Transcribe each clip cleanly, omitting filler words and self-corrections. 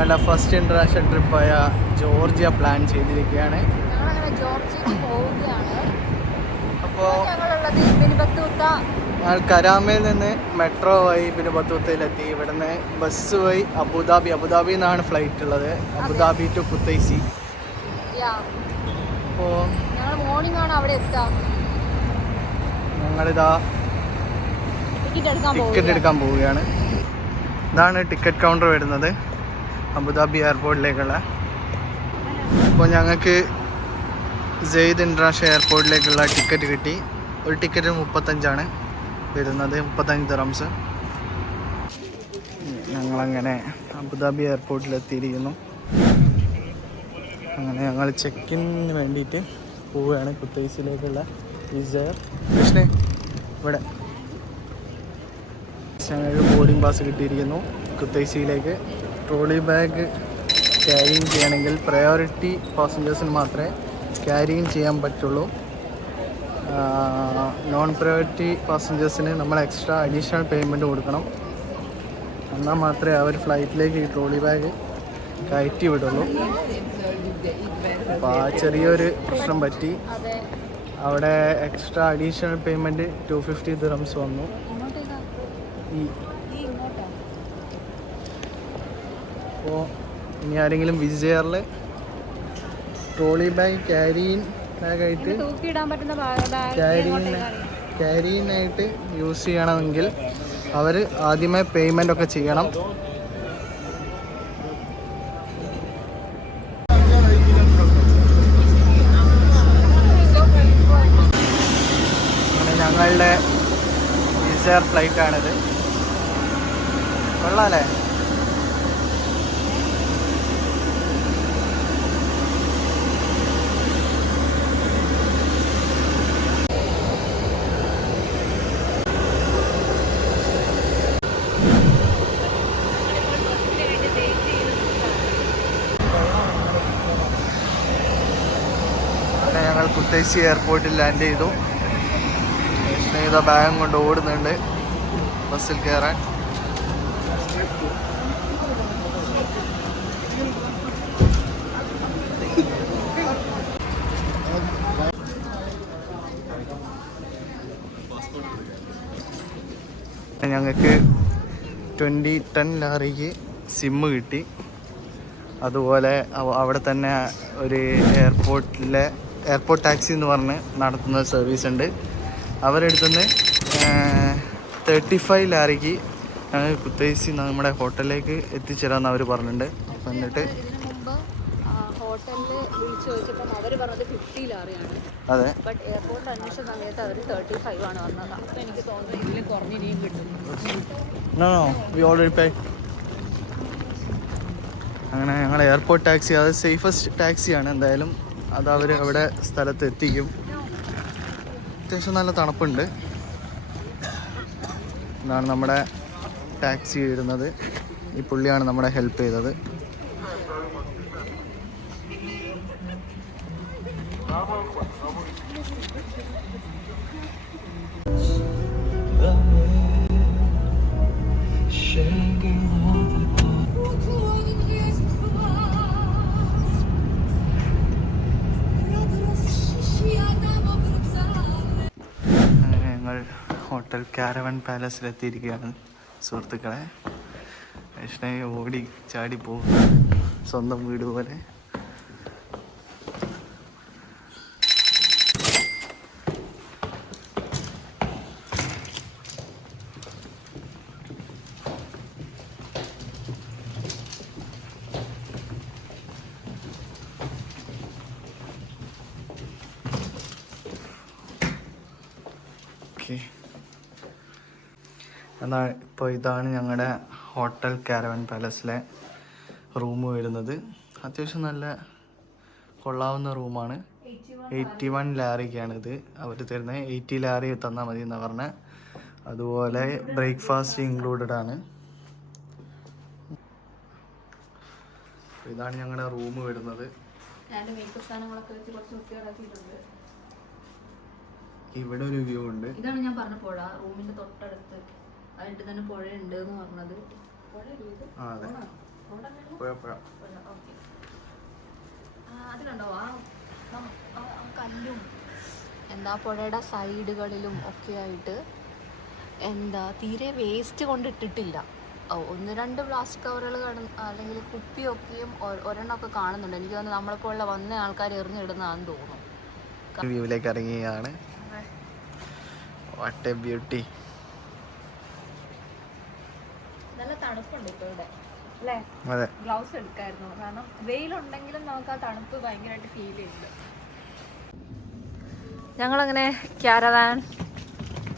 ഞങ്ങളുടെ first international ട്രിപ്പായ Georgia plan ചെയ്തിരിക്കുകയാണ്. അപ്പോൾ ഞങ്ങൾ കരാമയിൽ നിന്ന് മെട്രോ വഴി പിന്നെ ബത്തൂത്തയിലെത്തി. ഇവിടുന്ന് ബസ് വഴി അബുദാബിയിൽ നിന്നാണ് ഫ്ലൈറ്റ് ഉള്ളത്, അബുദാബി ടു കുത്തൈസി. അപ്പോൾ ഞങ്ങളിതാ ടിക്കറ്റ് എടുക്കാൻ പോവുകയാണ്. ഇതാണ് ടിക്കറ്റ് കൗണ്ടർ വരുന്നത് അബുദാബി എയർപോർട്ടിലേക്കുള്ള. അപ്പോൾ ഞങ്ങൾക്ക് സെയ്ദ് ഇൻ്റർനാഷണൽ എയർപോർട്ടിലേക്കുള്ള ടിക്കറ്റ് കിട്ടി. ഒരു ടിക്കറ്റ് 35 വരുന്നത്, 35 ദിറംസ്. ഞങ്ങളങ്ങനെ അബുദാബി എയർപോർട്ടിലെത്തിയിരിക്കുന്നു. അങ്ങനെ ഞങ്ങൾ ചെക്കിന് വേണ്ടിയിട്ട് പോവുകയാണ് കുത്തൈസിലേക്കുള്ള വിസയർ. കൃഷ്ണേ ഇവിടെ ഞങ്ങൾക്ക് ബോർഡിംഗ് പാസ് കിട്ടിയിരിക്കുന്നു കുത്തൈസിയിലേക്ക്. ട്രോളി ബാഗ് ക്യാരിങ് ചെയ്യണമെങ്കിൽ പ്രയോറിറ്റി പാസഞ്ചേഴ്സിന് മാത്രമേ ക്യാരിങ് ചെയ്യാൻ പറ്റുള്ളൂ. നോൺ പ്രയോറിറ്റി പാസഞ്ചേഴ്സിന് നമ്മൾ എക്സ്ട്രാ അഡീഷണൽ പേയ്മെൻറ്റ് കൊടുക്കണം. എന്നാൽ മാത്രമേ അവർ ഫ്ലൈറ്റിലേക്ക് ഈ ട്രോളി ബാഗ് കയറ്റി വിടുള്ളൂ. അപ്പോൾ ആ ചെറിയൊരു പ്രശ്നം പറ്റി. അവിടെ എക്സ്ട്രാ അഡീഷണൽ പേയ്മെൻറ്റ് 250 ദിറംസ് വന്നു. അപ്പോൾ ഇനി ആരെങ്കിലും വിസയറിൽ ട്രോളി ബാഗ് ബാഗായിട്ട് ക്യാരിയിനായിട്ട് യൂസ് ചെയ്യണമെങ്കിൽ അവർ ആദ്യമേ പേയ്മെൻ്റ് ഒക്കെ ചെയ്യണം. അങ്ങനെ ഞങ്ങളുടെ വിസയർ ഫ്ലൈറ്റാണിത്. കൊള്ളാമല്ലേ? ഞങ്ങൾ കുത്തൈസി എയർപോർട്ടിൽ ലാൻഡ് ചെയ്തു. സ്നേഹിത ബാഗും കൊണ്ട് ഓടുന്നുണ്ട് ബസ്സിൽ കയറാൻ. ഞങ്ങൾക്ക് 2010 ലാറിക്ക് സിമ്മ് കിട്ടി. അതുപോലെ അവിടെ തന്നെ ഒരു എയർപോർട്ട് ടാക്സി എന്ന് പറഞ്ഞ് നടത്തുന്ന സർവീസ് ഉണ്ട്. അവരെടുത്തുനിന്ന് 35 ലാറിക്ക് ഞങ്ങൾ കുത്തൈസി നമ്മുടെ ഹോട്ടലിലേക്ക് എത്തിച്ചേരാമെന്ന് അവർ പറഞ്ഞിട്ടുണ്ട്. അപ്പം എന്നിട്ട് ഹോട്ടലിൽ വിളിച്ചു ചോദിച്ചപ്പം അവർ പറഞ്ഞത് 50 ലാറിയാണ്. അതെ, ബട്ട് എയർപോർട്ട് അന്വേഷിച്ച സമയത്ത് അവർ 35 ആണ് വന്നത്. അപ്പം എനിക്ക് തോന്നുന്നത് ഇതിൽ കുറഞ്ഞിനിയും കിട്ടും. അങ്ങനെ ഞങ്ങൾ എയർപോർട്ട് ടാക്സി, അത് സേഫസ്റ്റ് ടാക്സിയാണ്. എന്തായാലും അത് അവർ അവിടെ സ്ഥലത്ത് എത്തിക്കും. അത്യാവശ്യം നല്ല തണുപ്പുണ്ട്. ഇതാണ് നമ്മുടെ ടാക്സി വരുന്നത്. ഈ പുള്ളിയാണ് നമ്മളെ ഹെൽപ്പ് ചെയ്തത്. ഞങ്ങൾ ഹോട്ടൽ കാരവൻ പാലസിലെത്തിയിരിക്കുകയാണ് സുഹൃത്തുക്കളെ. വൈഷ്ണവി ഓടി ചാടി പോകും സ്വന്തം വീട് പോലെ. എന്നാൽ ഇപ്പോൾ ഇതാണ് ഞങ്ങളുടെ ഹോട്ടൽ കാരവൻ പാലസിലെ റൂം വരുന്നത്. അത്യാവശ്യം നല്ല കൊള്ളാവുന്ന റൂമാണ്. 81 ലാറിക്കാണിത് അവർ തരുന്നത്. 80 ലാറി തന്നാൽ മതി എന്നാണ് പറഞ്ഞത്. അതുപോലെ ബ്രേക്ക്ഫാസ്റ്റ് ഇൻക്ലൂഡഡ് ആണ്. ഇതാണ് ഞങ്ങളുടെ റൂം വരുന്നത്. ഇവിടെ ഒരു വ്യൂ ഉണ്ട്. ഇതാണ് ഞാൻ പറഞ്ഞ പുഴ, റൂമിന്റെ തൊട്ടടുത്ത്. അതിട്ട് തന്നെ പുഴ ഉണ്ട് എന്ന് പറഞ്ഞത്. പുഴ. അതിലുണ്ടോ ആ കല്ലും എന്താ പുഴയുടെ സൈഡുകളിലും ഒക്കെ ആയിട്ട് എന്താ തീരെ വേസ്റ്റ് കൊണ്ടിട്ടിട്ടില്ല. 1-2 പ്ലാസ്റ്റിക് കവറുകൾ അല്ലെങ്കിൽ കുപ്പിയൊക്കെയും ഒരെണ്ണമൊക്കെ കാണുന്നുണ്ട്. എനിക്ക് തോന്നുന്നു നമ്മളെപ്പോലുള്ള വന്ന ആൾക്കാർ എറിഞ്ഞിടുന്നതാണെന്ന് തോന്നുന്നു. വ്യൂവിലേക്ക് ഇറങ്ങിയാണ്. What a beauty. നല്ല തണുപ്പുണ്ട് ഇപ്പോൾ ഇവിടെ അല്ലേ? അതെ. ഗ്ലൗസ് എടുക്കായിരുന്നു, കാരണം വെയിലുണ്ടെങ്കിലും നമുക്ക് ആ തണുപ്പ് ഭയങ്കരമായിട്ട് ഫീൽ ചെയ്യുന്നുണ്ട്. ഞങ്ങളങ്ങനെ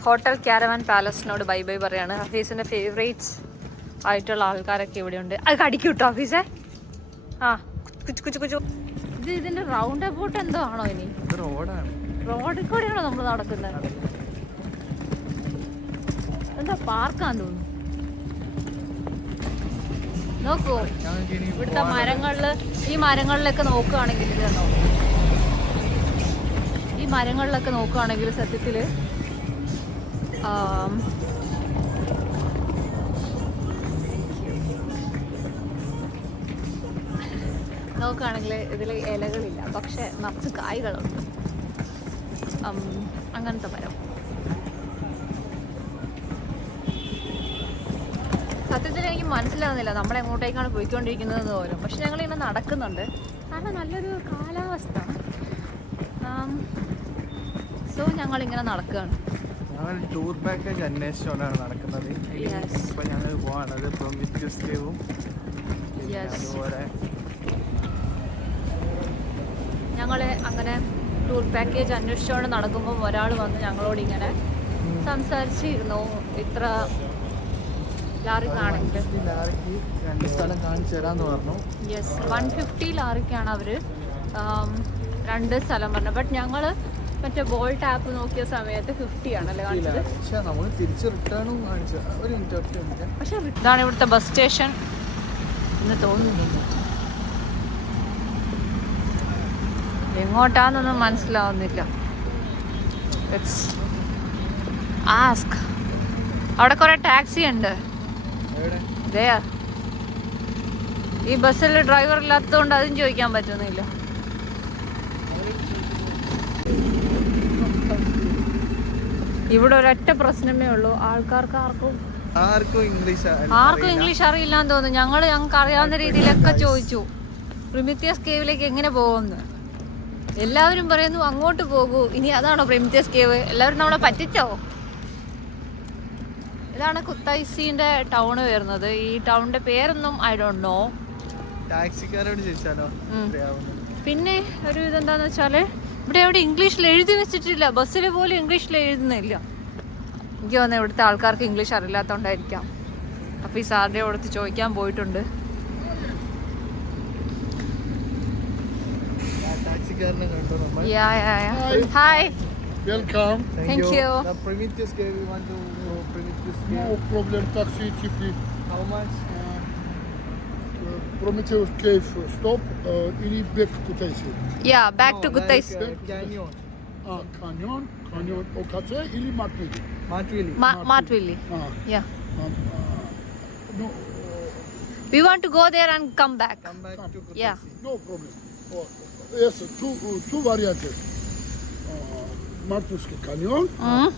ഹോട്ടൽ ക്യാരവാൻ പാലസിനോട് ബൈ ബൈ പറയാണ്. ഹഫീസിന്റെ ഫേവറേറ്റ്സ് ആയിട്ടുള്ള ആൾക്കാരൊക്കെ ഇവിടെയുണ്ട്. അത് കടിക്കും കേട്ടോ ഹഫീസേ. ആ കുച്ചു ഇത് ഇതിന്റെ റൗണ്ട് അബൌട്ട് എന്തോ ആണോ? ഇനി റോഡിൽ കൂടെയാണോ നമ്മൾ നടക്കുന്നത്? എന്താ പാർക്കാന്ന് തോന്നുന്നു. നോക്കൂ ഇവിടുത്തെ ഈ മരങ്ങളിലൊക്കെ നോക്കുകയാണെങ്കിൽ ഇതാണോ, ഈ മരങ്ങളിലൊക്കെ നോക്കുകയാണെങ്കിൽ സത്യത്തിൽ നോക്കുകയാണെങ്കിൽ ഇതിൽ ഇലകളില്ല, പക്ഷെ നിറച്ച് കായ്കളുണ്ട്. അങ്ങനത്തെ മരം. സത്യത്തിൽ എനിക്ക് മനസ്സിലാവുന്നില്ല നമ്മൾ എങ്ങോട്ടേക്കാണ് പോയിക്കൊണ്ടിരിക്കുന്നതെന്ന് പോലും. പക്ഷെ ഞങ്ങളിങ്ങനെ നടക്കുന്നുണ്ട്, കാരണം നല്ലൊരു കാലാവസ്ഥ. സോ ഞങ്ങളിങ്ങനെ നടക്കുകയാണ്. ഞങ്ങൾ ടൂർ പാക്കേജ് അന്വേഷിച്ചുകൊണ്ടാണ് നടക്കുന്നത്. ഇപ്പം ഞങ്ങൾ പോകാണത് പ്രൊമിത്യസ് കേവും അതുപോലെ ഞങ്ങൾ അങ്ങനെ ടൂർ പാക്കേജ് അന്വേഷിച്ചുകൊണ്ട് നടക്കുമ്പോൾ ഒരാൾ വന്ന് ഞങ്ങളോട് ഇങ്ങനെ സംസാരിച്ചിരുന്നു. ഇത്ര ലാറിക്കാണെങ്കിൽ ലാറിക്ക് 2 സ്ഥലം കാണിച്ചു തരാമെന്ന് പറഞ്ഞു. യെസ്, 150 ലാറിക്കാണ് അവർ 2 സ്ഥലം പറഞ്ഞത്. ബട്ട് ഞങ്ങൾ മറ്റേ ബോൾട്ട് ആപ്പ് നോക്കിയ സമയത്ത് 50 ആണല്ലേ കാണിച്ചത്. പക്ഷേ നമ്മൾ തിരിച്ച് റിട്ടേണും കാണിച്ചു. ഒരു മിനിറ്റ്. പക്ഷേ ഇതാണ് ഇവിടുത്തെ ബസ് സ്റ്റേഷൻ എന്ന് തോന്നുന്നില്ല. എങ്ങോട്ടാന്നൊന്നും മനസ്സിലാവുന്നില്ല. ആസ്ക്. അവിടെ കുറെ ടാക്സി ഉണ്ട്. ഈ ബസ്സിൽ ഡ്രൈവർ ഇല്ലാത്തതുകൊണ്ട് അതും ചോദിക്കാൻ പറ്റുന്നില്ല. ഇവിടെ ഒരൊറ്റ പ്രശ്നമേ ഉള്ളൂ, ആർക്കും ഇംഗ്ലീഷ് അറിയില്ലാന്ന് തോന്നുന്നു. ഞങ്ങൾക്ക് അറിയാവുന്ന രീതിയിലൊക്കെ ചോദിച്ചു പ്രിമിത്യസ് കേവിലേക്ക് എങ്ങനെ പോകുമെന്ന്. എല്ലാവരും പറയുന്നു അങ്ങോട്ട് പോകൂ. ഇനി അതാണോ പ്രിമിത്യസ് കേവ്? എല്ലാവരും നമ്മളെ പറ്റിച്ചോ? ഇതാണ് കുത്തൈസിന്റെ ടൗണ് വരുന്നത്. ഈ ടൗണിന്റെ പേരൊന്നും ഐ ഡോണ്ട് നോ. ടാക്സിക്കാരോട് ചോദിച്ചാലോ? പിന്നെ ഒരു ഇതെന്താന്ന് വെച്ചാല് ഇവിടെ എവിടെ ഇംഗ്ലീഷിൽ എഴുതി വെച്ചിട്ടില്ല. ബസ്സിൽ പോലും ഇംഗ്ലീഷിൽ എഴുതുന്നില്ല. എനിക്ക് തോന്നുന്നു ഇവിടുത്തെ ആൾക്കാർക്ക് ഇംഗ്ലീഷ് അറിയില്ലാത്തതുകൊണ്ടായിരിക്കാം. അപ്പോൾ ഈ സാറിൻ്റെ അടുത്ത് ചോദിക്കാൻ പോയിട്ടുണ്ട്. Hi. Welcome. Thank you. The Prometheus cave, we want to go Prometheus cave. No problem, taxi cheaply. How much? Prometheus cave stop, ili back Kutaisi. Yeah, back to Kutaisi. Canyon. Canyon, Okache, ili Matwili. Matwili. Matwili. Yeah. No, We want to go there and come back. Come back to Kutaisi. Yeah. no problem. Yes, two variantes. Matwilski Canyon, cave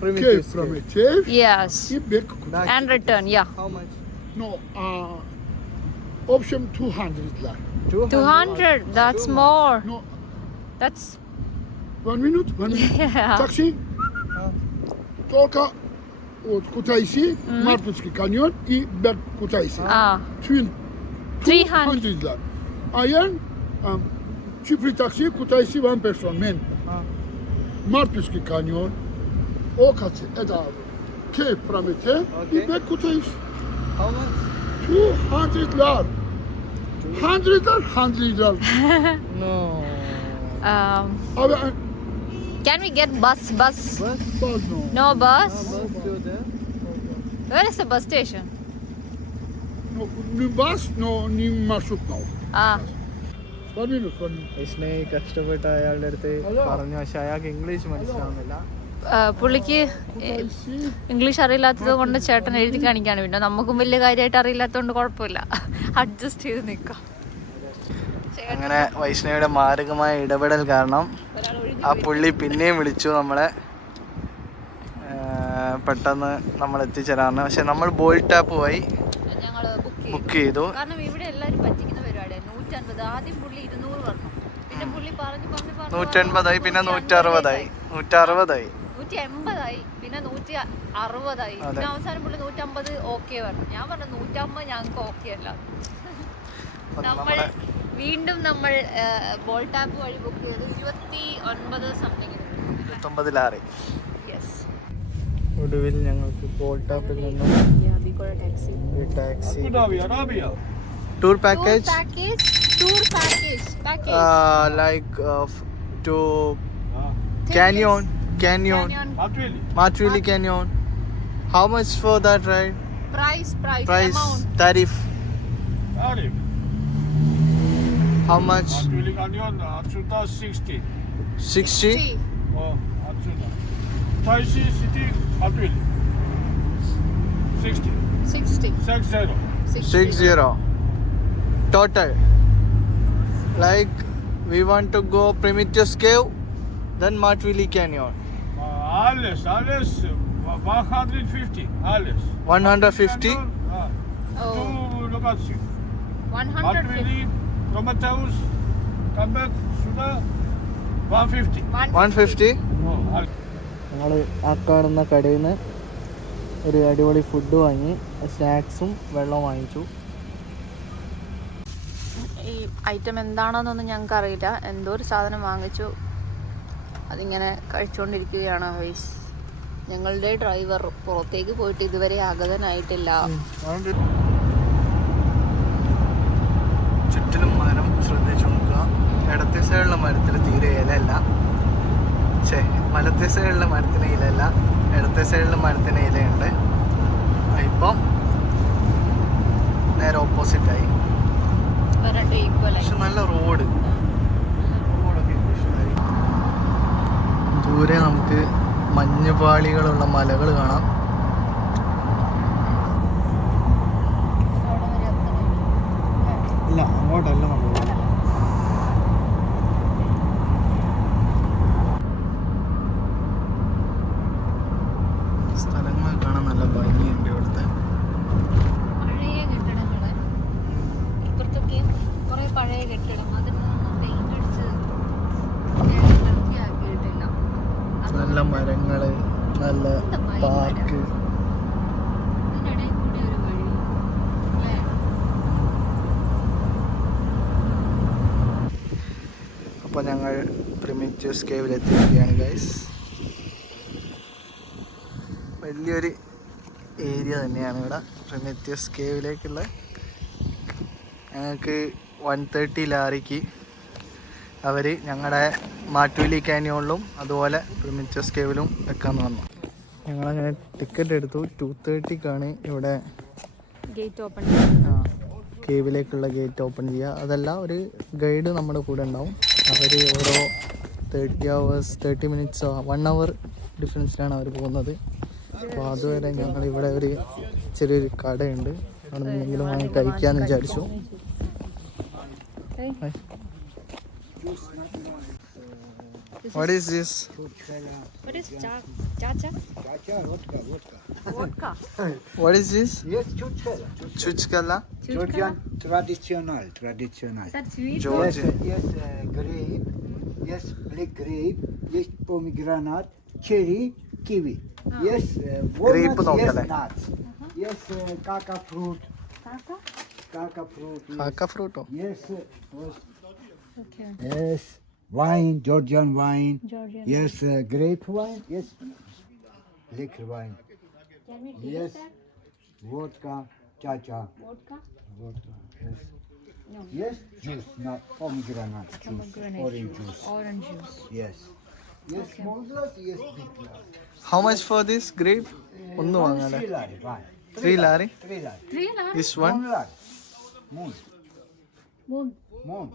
Prometheus cave. Prometheus, Yes. back Kutaisi. And return, yeah. How much? No, option 200 la. 200, that's more. No, That's 1 minute. yeah. Taxi. Toka od Kutaisi, Matwilski Canyon i back Kutaisi. 300 la. Ayan, cheaply taxi Kutaisi 1 person, men. Matwilski Canyon, Okache, Eda, cave Prometheus, i back Kutaisi. How much? 200 lar. 100 lar. No. Can we get bus? Bus? No. No bus? Bus to there. Where is the bus station? No, ni bus, no, ni marshut no. 1 minute. കൃഷ്ണയെ കഷ്ടപ്പെട്ട് അയാളുടെ അടുത്ത് പറഞ്ഞു, പക്ഷെ അയാൾക്ക് English മനസ്സിലാവുന്നില്ല. പുള്ളിക്ക് English അറിയില്ലാത്തത് കൊണ്ട് ചേട്ടൻ എഴുതി കാണിക്കാണ്. പിന്നെ നമുക്കും വലിയ കാര്യമായിട്ട് അറിയില്ലാത്തതുകൊണ്ട് കുഴപ്പമില്ല, അഡ്ജസ്റ്റ് ചെയ്ത് നിൽക്കാം. അങ്ങനെ വൈഷ്ണവിയുടെ മാരകമായ ഇടപെടൽ കാരണം ആ പുള്ളി പിന്നെയും വിളിച്ചു നമ്മളെ പെട്ടെന്ന് നമ്മൾ എത്തിച്ചേരാണ്. പക്ഷെ നമ്മൾ ബോൾട്ട് ആപ്പ് പോയി ഞങ്ങൾ ബുക്ക് ചെയ്തു. കാരണം ഇവിടെ എല്ലാവരും പറ്റിക്കുന്ന പരിപാടിയാണ്. 150 ആദ്യം പുള്ളി 200 പറഞ്ഞു, പിന്നെ പുള്ളി പറഞ്ഞു 150 പിന്നെ 160 180 180 പിന്നെ 160 പിന്നെ അവസാനം പുള്ളി 150 ഓക്കെ പറഞ്ഞു. ഞാൻ പറഞ്ഞു 150 ഞങ്ങൾക്ക് ഓക്കെ അല്ല. നമ്മൾ വീണ്ടും നമ്മൾ ബോൾട്ട് ആപ്പ് വഴി ബുക്ക് ചെയ്ത് 29 സംതിങ് 29 യെസ്. ഒടുവിൽ ഞങ്ങൾക്ക് ബോൾട്ട് ആപ്പിൽ നിന്നും taxi tour package like to canyon Matrili Canyon. How much for that ride? Price Price, tariff. How much? Matrili Canyon, Atsuta 60. 60? Oh, Atsuta. Taisi City, Matrili. 60. 60 total. Like we want to go Prometheus Cave, then Matrili Canyon. Alles 150. Alles. 150. Two locations. 150. Matrili, Prometheus, come back, Suda, 150. 150. Oh, alles. ഞങ്ങൾ ആ കാണുന്ന കടയിൽ നിന്ന് ഒരു അടിപൊളി food വാങ്ങി, സ്നാക്സും വെള്ളവും വാങ്ങിച്ചു. ഈ ഐറ്റം എന്താണെന്നൊന്നും ഞങ്ങൾക്ക് അറിയില്ല. എന്തോ ഒരു സാധനം വാങ്ങിച്ചു, അതിങ്ങനെ കഴിച്ചുകൊണ്ടിരിക്കുകയാണ് ഹൈസ്. ഞങ്ങളുടെ ഡ്രൈവർ പുറത്തേക്ക് പോയിട്ട് ഇതുവരെ ആഗതനായിട്ടില്ല. ചുറ്റിലും മരം ശ്രദ്ധിച്ചു നോക്കുക. ഇടത്തെ സൈഡിലുള്ള മരത്തിൽ തീരെ ഇലയല്ല, വലത്തെ സൈഡിലുള്ള മരത്തിന് ഇലയല്ല, ഇടത്തെ സൈഡിലുള്ള മരത്തിന് ഇലയുണ്ട്. ഇപ്പം നേരെ ഓപ്പോസിറ്റായി. പക്ഷെ നല്ല റോഡൊക്കെ ഇഷ്ടമായി. ദൂരെ നമുക്ക് മഞ്ഞുപാളികളുള്ള മലകൾ കാണാം. ഇല്ല, അങ്ങോട്ടല്ല നമ്മൾ. സ്ഥലങ്ങൾ കാണാൻ നല്ല ഭംഗിയുണ്ട് ഇവിടുത്തെ. പഴയ കെട്ടിടങ്ങള് ഇപ്പുറത്തൊക്കെ കുറെ പഴയ കെട്ടിടം, അതിനൊന്നും പെയിന്റ് അടിച്ച് വൃത്തിയാക്കിയിട്ടില്ല. നല്ല മരങ്ങള്, നല്ല പാർക്ക്. ഇതിനിടയിൽ കൂടി ഒരു വഴി അല്ലേ? അപ്പോൾ ഞങ്ങൾ പ്രിമിറ്റീവ്സ് കേവിൽ എത്തിയിരിക്കുകയാണ് ഗൈസ്. വലിയൊരു ഏരിയ തന്നെയാണ് ഇവിടെ പ്രിമിറ്റീവ്സ് കേവിലേക്കുള്ള. ഞങ്ങൾക്ക് 130 ലാറിക്ക് അവർ ഞങ്ങളുടെ മാറ്റുവലി കാനിയോണിലും അതുപോലെ പ്രിമിറ്റീവ്സ് കേവിലും വെക്കാമെന്ന് വന്നു. ഞങ്ങളങ്ങനെ ടിക്കറ്റ് എടുത്തു. 2:30ക്കാണ് ഇവിടെ ഗേറ്റ് ഓപ്പൺ കേവിലേക്കുള്ള ഗേറ്റ് ഓപ്പൺ ചെയ്യുക. അതല്ല, ഒരു ഗൈഡ് നമ്മുടെ കൂടെ ഉണ്ടാവും. അവർ ഓരോ 30 മിനിറ്റ്സോ 1 hour ഡിഫറൻസിലാണ് അവർ പോകുന്നത്. അപ്പോൾ അതുവരെ ഞങ്ങൾ ഇവിടെ ഒരു ചെറിയൊരു കടയുണ്ട്, അവിടെ നിന്ന് എന്തെങ്കിലും വാങ്ങി കഴിക്കാമെന്ന് വിചാരിച്ചു. What is this? What is chacha? Vodka. What is this? Yes, chuchkala. Chuchkala? Georgian traditional. Is that sweet? Georgian. Yes, grape. Yes, black grape. Yes, pomegranate, cherry, kiwi. Yes, Grape walnuts. നോക്കല്ലേ? Yes, nuts. Yes, kaka fruit. Kaka? Kaka fruit. Kaka fruito. Yes, Okay. yes. Wine, Georgian wine. Georgian. Yes, grape wine. Yes, black wine. Can we Yes, vodka, cha-cha. vodka? Vodka. Yes. No. Yes, juice, not pomegranate juice, Pomegranate orange juice. Orange juice. Yes. Yes, small glass, yes, big glass. How much for this grape? ഒന്ന് വാങ്ങാല്ലേ? 3 lari, one. 3 lari? 3 lari. 3 lakhs? This one? 1 lari. Moon. Moon. Moon.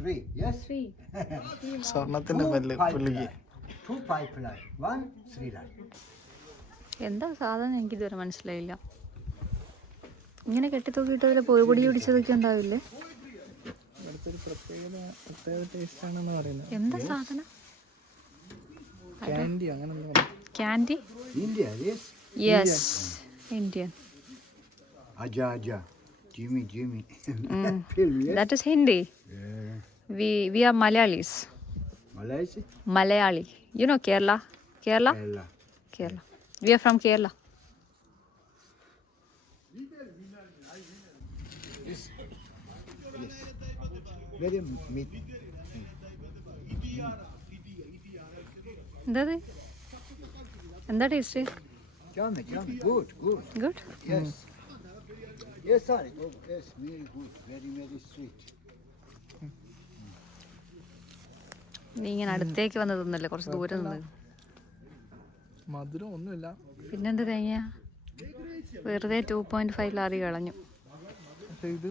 3. Yes. 3. സ്വർണത്തിന്റെ bell പുള്ളിക്ക്. 2 5 line, 1 3 line. എന്താ സാധനം എനിക്കിതുവരെ മനസ്സിലായില്ല. ഇങ്ങനെ കെട്ടിത്തൂക്കിയിട്ട് അതിൽ പൊടി പിടിച്ചതൊക്കെ ഉണ്ടാവില്ലേ? ഇവിടുത്തെ ഒരു പ്രത്യേക ടേസ്റ്റ് ആണെന്ന് പറയുന്നത്. എന്താ സാധനം? ക്യാൻഡി അങ്ങനെ എന്താ പറയുക? Candy? India, yes. Yes, Indian. Aja. Jimmy. Film, yes. That is Hindi. Yeah. We are Malayalis. Malaysia? Malayali. You know Kerala? Kerala. We are from Kerala. Yes. Very meat. എന്താ taste? Yummy. Good. Good. Yes. Yes, sorry. Oh, yes, very good. Very sweet. നീ ഇങ്ങനെ അടുത്തേക്ക് വന്ന് തിന്നല്ലേ, കുറച്ച് ദൂരം നിന്ന്. മധുരം ഒന്നുമില്ല. പിന്നെന്ത് തേങ്ങ? വെറുതെ 2.5 ലാറി കളഞ്ഞു. പക്ഷെ ഇത്